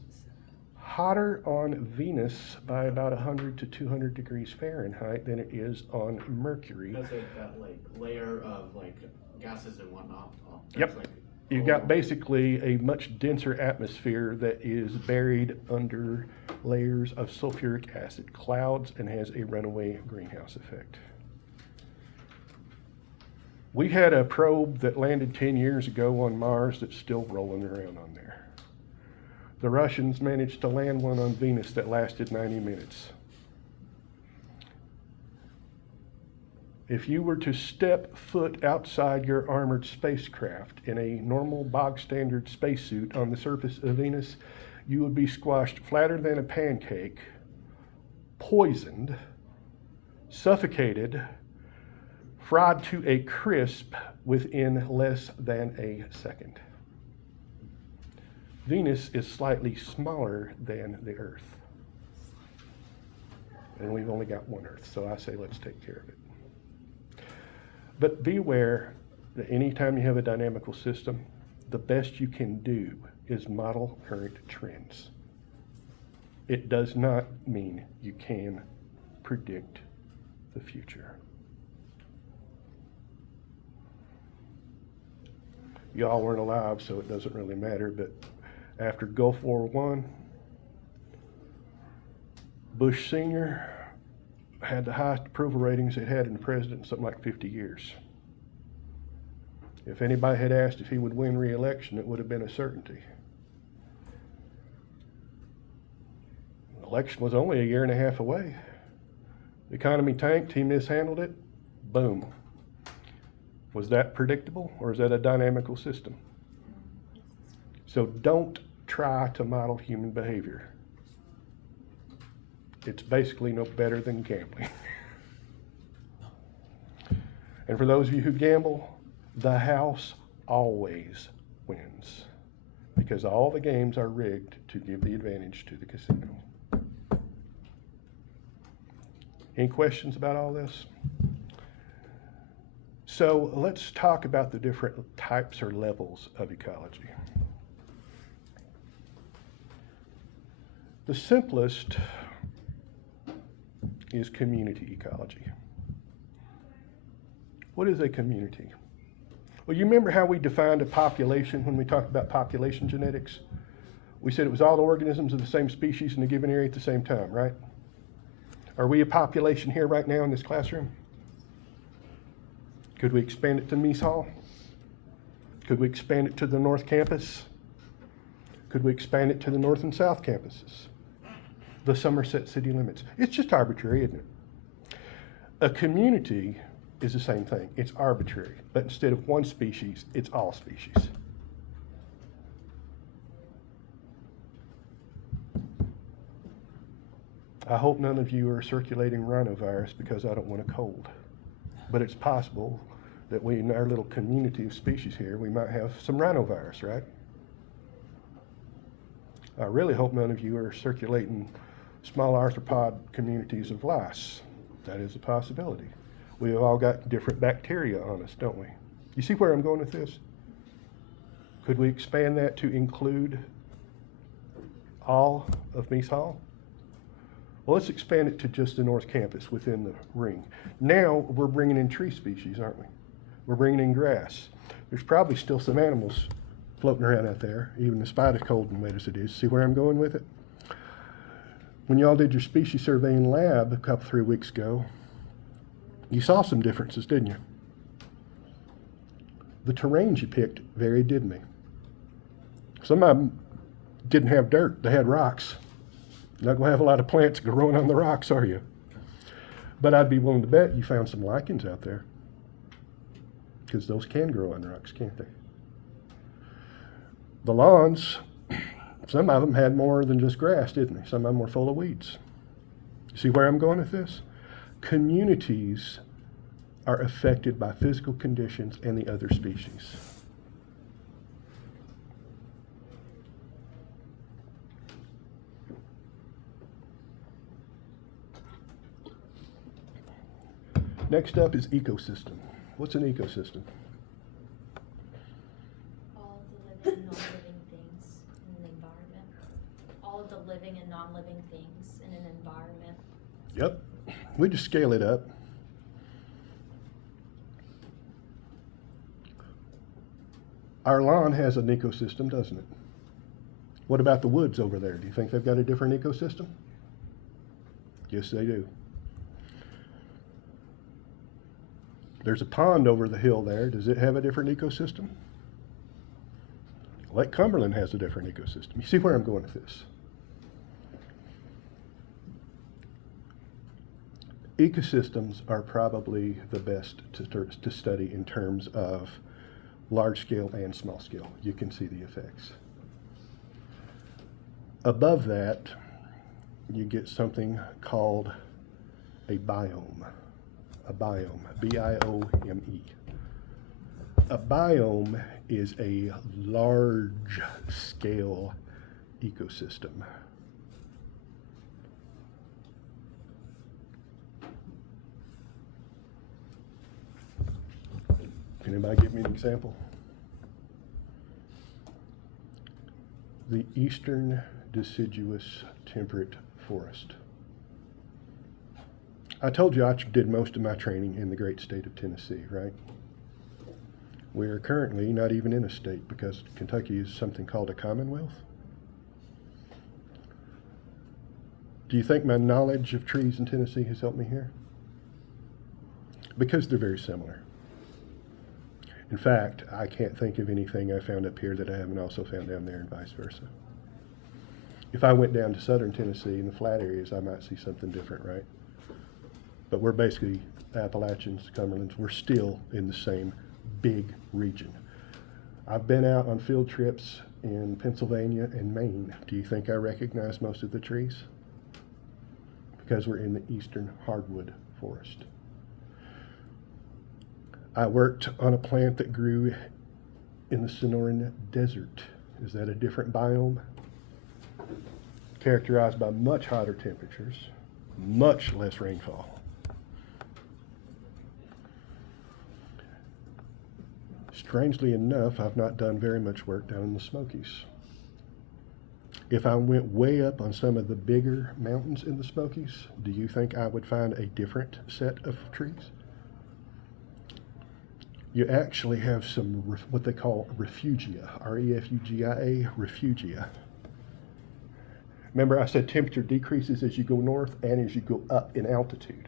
hotter on Venus by about 100 to 200 degrees Fahrenheit than it is on Mercury. Because of that like layer of like gases and whatnot. Yep. Like, You've got basically a much denser atmosphere that is buried under layers of sulfuric acid clouds and has a runaway greenhouse effect. We had a probe that landed 10 years ago on Mars that's still rolling around on there. The Russians managed to land one on Venus that lasted 90 minutes. If you were to step foot outside your armored spacecraft in a normal bog standard spacesuit on the surface of Venus, you would be squashed flatter than a pancake, poisoned, suffocated, fried to a crisp within less than a second. Venus is slightly smaller than the Earth. And we've only got one Earth, so I say let's take care of it. But be aware that anytime you have a dynamical system, the best you can do is model current trends. It does not mean you can predict the future. Y'all weren't alive, so it doesn't really matter, but after Gulf War I, Bush Sr. had the highest approval ratings it had in the president in something like 50 years. If anybody had asked if he would win re-election, it would have been a certainty. The election was only a year and a half away. The economy tanked, he mishandled it, boom. Was that predictable, or is that a dynamical system? So don't try to model human behavior. It's basically no better than gambling. And for those of you who gamble, the house always wins, because all the games are rigged to give the advantage to the casino. Any questions about all this? So let's talk about the different types or levels of ecology. The simplest is community ecology. What is a community? Well, you remember how we defined a population when we talked about population genetics? We said it was all the organisms of the same species in a given area at the same time, right? Are we a population here right now in this classroom? Could we expand it to Mies Hall? Could we expand it to the North Campus? Could we expand it to the North and South campuses? The Somerset city limits. It's just arbitrary, isn't it? A community is the same thing. It's arbitrary, but instead of one species, it's all species. I hope none of you are circulating rhinovirus because I don't want a cold. But it's possible that we, in our little community of species here, we might have some rhinovirus, right? I really hope none of you are circulating small arthropod communities of lice. That is a possibility. We've all got different bacteria on us, don't we? You see where I'm going with this? Could we expand that to include all of Mies Hall? Well, let's expand it to just the North Campus within the ring. Now we're bringing in tree species, aren't we? We're bringing in grass. There's probably still some animals floating around out there, even despite as cold and wet as it is. See where I'm going with it? When y'all did your species survey in lab a couple, 3 weeks ago, you saw some differences, didn't you? The terrains you picked varied, didn't they? Some of them didn't have dirt, they had rocks. You're not going to have a lot of plants growing on the rocks, are you? But I'd be willing to bet you found some lichens out there, because those can grow on rocks, can't they? The lawns Some of them had more than just grass, didn't they? Some of them were full of weeds. See where I'm going with this? Communities are affected by physical conditions and the other species. Next up is ecosystem. What's an ecosystem? All of the living and non-living things in an environment. All of the living and non-living things in an environment. Yep. We just scale it up. Our lawn has an ecosystem, doesn't it? What about the woods over there? Do you think they've got a different ecosystem? Yes, they do. There's a pond over the hill there. Does it have a different ecosystem? Lake Cumberland has a different ecosystem. You see where I'm going with this? Ecosystems are probably the best to study in terms of large scale and small scale. You can see the effects. Above that, you get something called a biome. A biome, B-I-O-M-E. A biome is a large scale ecosystem. Can anybody give me an example? The eastern deciduous temperate forest. I told you I did most of my training in the great state of Tennessee, right? We are currently not even in a state because Kentucky is something called a commonwealth. Do you think my knowledge of trees in Tennessee has helped me here? Because they're very similar. In fact, I can't think of anything I found up here that I haven't also found down there and vice versa. If I went down to southern Tennessee in the flat areas, I might see something different, right? But we're basically Appalachians, Cumberlands, we're still in the same big region. I've been out on field trips in Pennsylvania and Maine. Do you think I recognize most of the trees? Because we're in the eastern hardwood forest. I worked on a plant that grew in the Sonoran Desert. Is that a different biome? Characterized by much hotter temperatures, much less rainfall. Strangely enough, I've not done very much work down in the Smokies. If I went way up on some of the bigger mountains in the Smokies, do you think I would find a different set of trees? You actually have some what they call refugia, R-E-F-U-G-I-A, refugia. Remember I said temperature decreases as you go north and as you go up in altitude.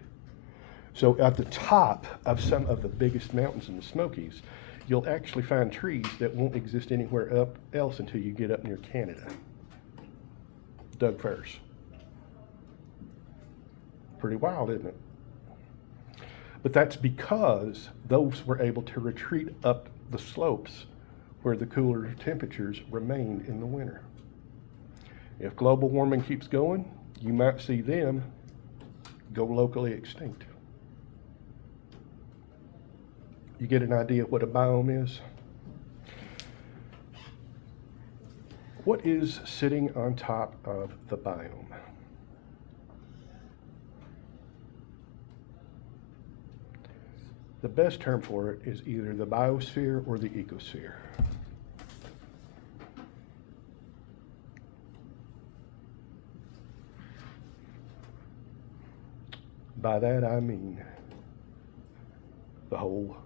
So at the top of some of the biggest mountains in the Smokies, you'll actually find trees that won't exist anywhere else until you get up near Canada. Doug firs. Pretty wild, isn't it? But that's because those were able to retreat up the slopes where the cooler temperatures remained in the winter. If global warming keeps going, you might see them go locally extinct. You get an idea of what a biome is? What is sitting on top of the biome? The best term for it is either the biosphere or the ecosphere. By that I mean the whole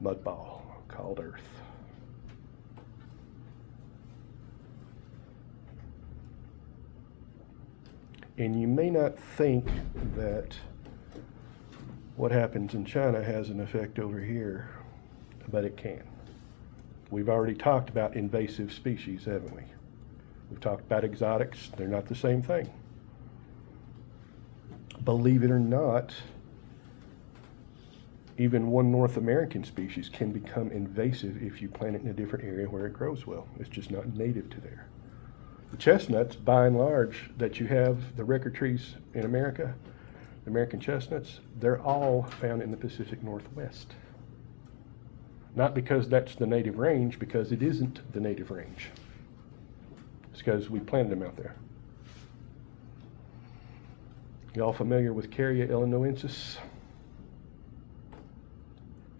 mud ball called Earth. And you may not think that what happens in China has an effect over here, but it can. We've already talked about invasive species, haven't we? We've talked about exotics. They're not the same thing. Believe it or not, even one North American species can become invasive if you plant it in a different area where it grows well. It's just not native to there. The chestnuts, by and large, that you have, the record trees in America, the American chestnuts, they're all found in the Pacific Northwest. Not because that's the native range, because it isn't the native range. It's because we planted them out there. Y'all familiar with Carya illinoensis?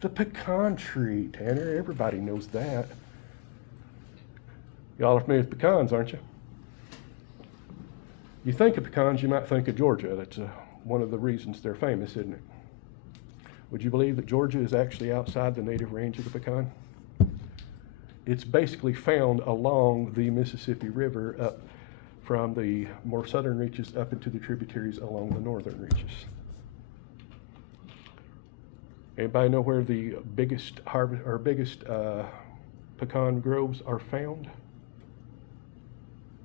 The pecan tree, Tanner. Everybody knows that. Y'all are familiar with pecans, aren't you? You think of pecans, you might think of Georgia. That's one of the reasons they're famous, isn't it? Would you believe that Georgia is actually outside the native range of the pecan? It's basically found along the Mississippi River up from the more southern reaches up into the tributaries along the northern reaches. Anybody know where the biggest pecan groves are found?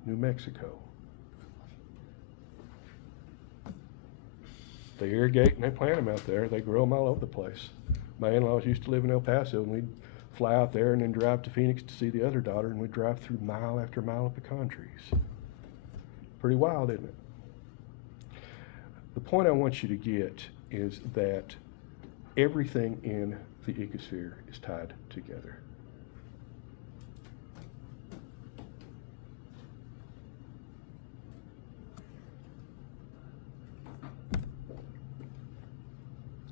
New Mexico. They irrigate and they plant them out there. They grow them all over the place. My in-laws used to live in El Paso, and we'd fly out there and then drive to Phoenix to see the other daughter, and we'd drive through mile after mile of pecan trees. Pretty wild, isn't it? The point I want you to get is that everything in the ecosphere is tied together.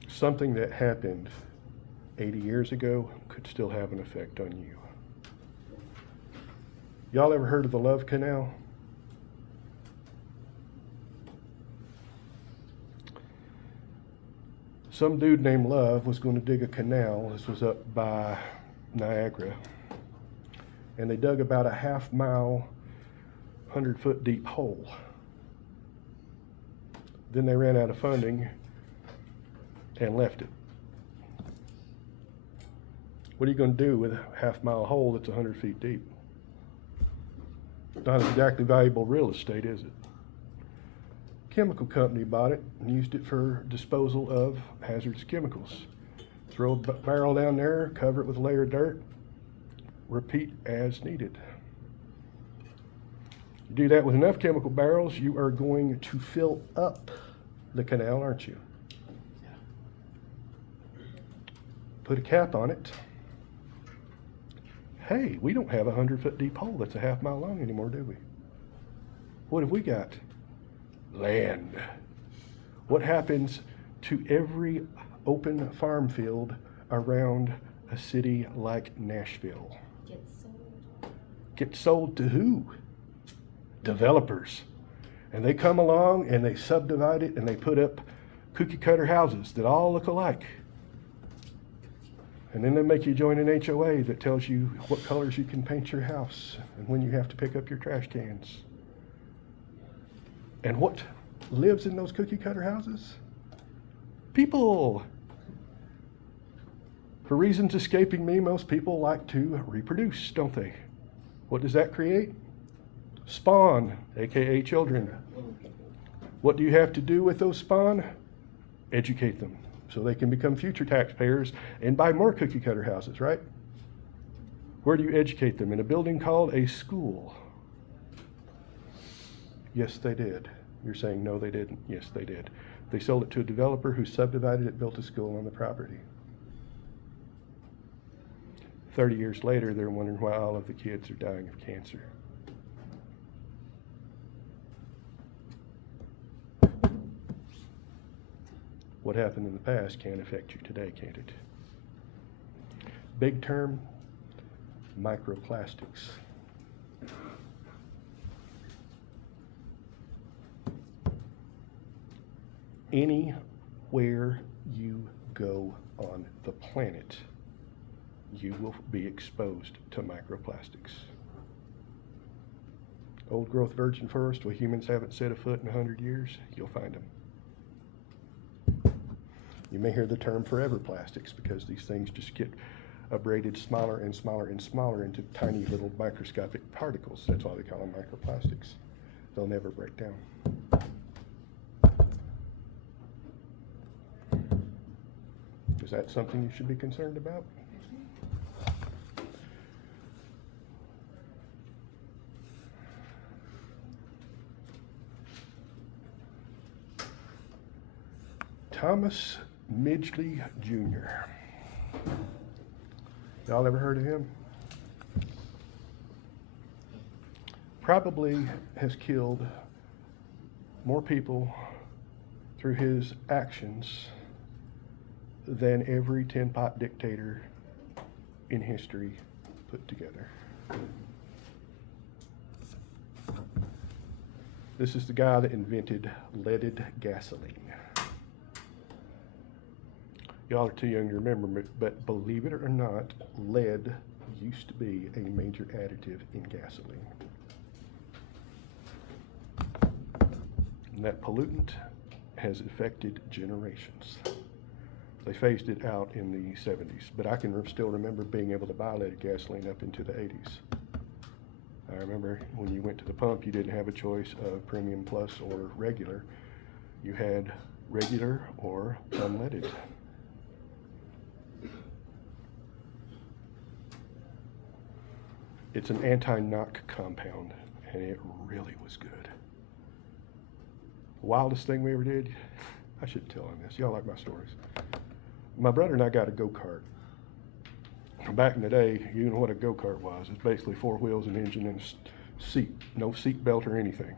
Something that happened 80 years ago could still have an effect on you. Y'all ever heard of the Love Canal? Some dude named Love was going to dig a canal. This was up by Niagara. And they dug about a half-mile, 100-foot deep hole. Then they ran out of funding and left it. What are you going to do with a half-mile hole that's 100 feet deep? Not exactly valuable real estate, is it? Chemical company bought it and used it for disposal of hazardous chemicals. Throw a barrel down there, cover it with a layer of dirt, repeat as needed. You do that with enough chemical barrels, you are going to fill up the canal, aren't you? Put a cap on it. Hey, we don't have a 100-foot deep hole that's a half-mile long anymore, do we? What have we got? Land. What happens to every open farm field around a city like Nashville? Gets sold to who? Developers. And they come along and they subdivide it and they put up cookie cutter houses that all look alike. And then they make you join an HOA that tells you what colors you can paint your house and when you have to pick up your trash cans. And what lives in those cookie cutter houses? People. For reasons escaping me, most people like to reproduce, don't they? What does that create? Spawn, aka children. What do you have to do with those spawn? Educate them so they can become future taxpayers and buy more cookie cutter houses, right? Where do you educate them? In a building called a school. Yes, they did. You're saying no, they didn't. Yes, they did. They sold it to a developer who subdivided it, built a school on the property. 30 years later, they're wondering why all of the kids are dying of cancer. What happened in the past can't affect you today, can't it? Big term, microplastics. Anywhere you go on the planet, you will be exposed to microplastics. Old growth virgin forest where humans haven't set a foot in 100 years, you'll find them. You may hear the term forever plastics because these things just get abraded smaller and smaller and smaller into tiny little microscopic particles. That's why they call them microplastics. They'll never break down. Is that something you should be concerned about? Thomas Midgley Jr. Y'all ever heard of him? Probably has killed more people through his actions than every tin-pot dictator in history put together. This is the guy that invented leaded gasoline. Y'all are too young to remember, but believe it or not, lead used to be a major additive in gasoline. And that pollutant has affected generations. They phased it out in the 70s, but I can still remember being able to buy leaded gasoline up into the 80s. I remember when you went to the pump, you didn't have a choice of premium plus or regular. You had regular or unleaded. It's an anti-knock compound, and it really was good. Wildest thing we ever did, I shouldn't tell on this. Y'all like my stories. My brother and I got a go-kart. Back in the day, you know what a go-kart was. It's basically 4 wheels, an engine, and a seat. No seat belt or anything.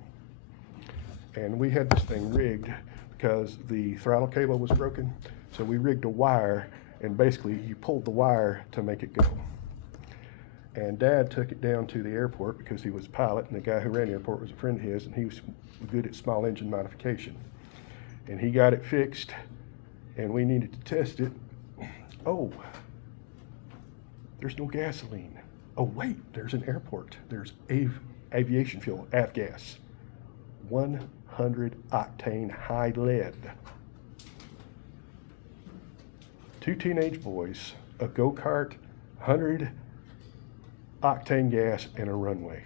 And we had this thing rigged because the throttle cable was broken. So we rigged a wire, and basically you pulled the wire to make it go. And Dad took it down to the airport because he was a pilot, and the guy who ran the airport was a friend of his, and he was good at small engine modification. And he got it fixed, and we needed to test it. Oh, there's no gasoline. Oh wait, there's an airport. There's aviation fuel, avgas. 100 octane high lead. 2 teenage boys, a go-kart, 100 octane gas, and a runway.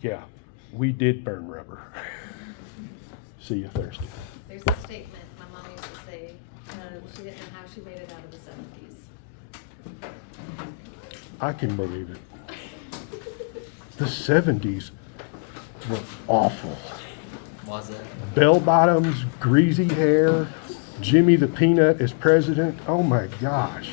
Yeah, we did burn rubber. See you thirsty. There's a statement my mom used to say, she didn't know how she made it out of the 70s. I can believe it. The 70s were awful. Why's that? Bell bottoms, greasy hair, Jimmy the Peanut as president. Oh my gosh.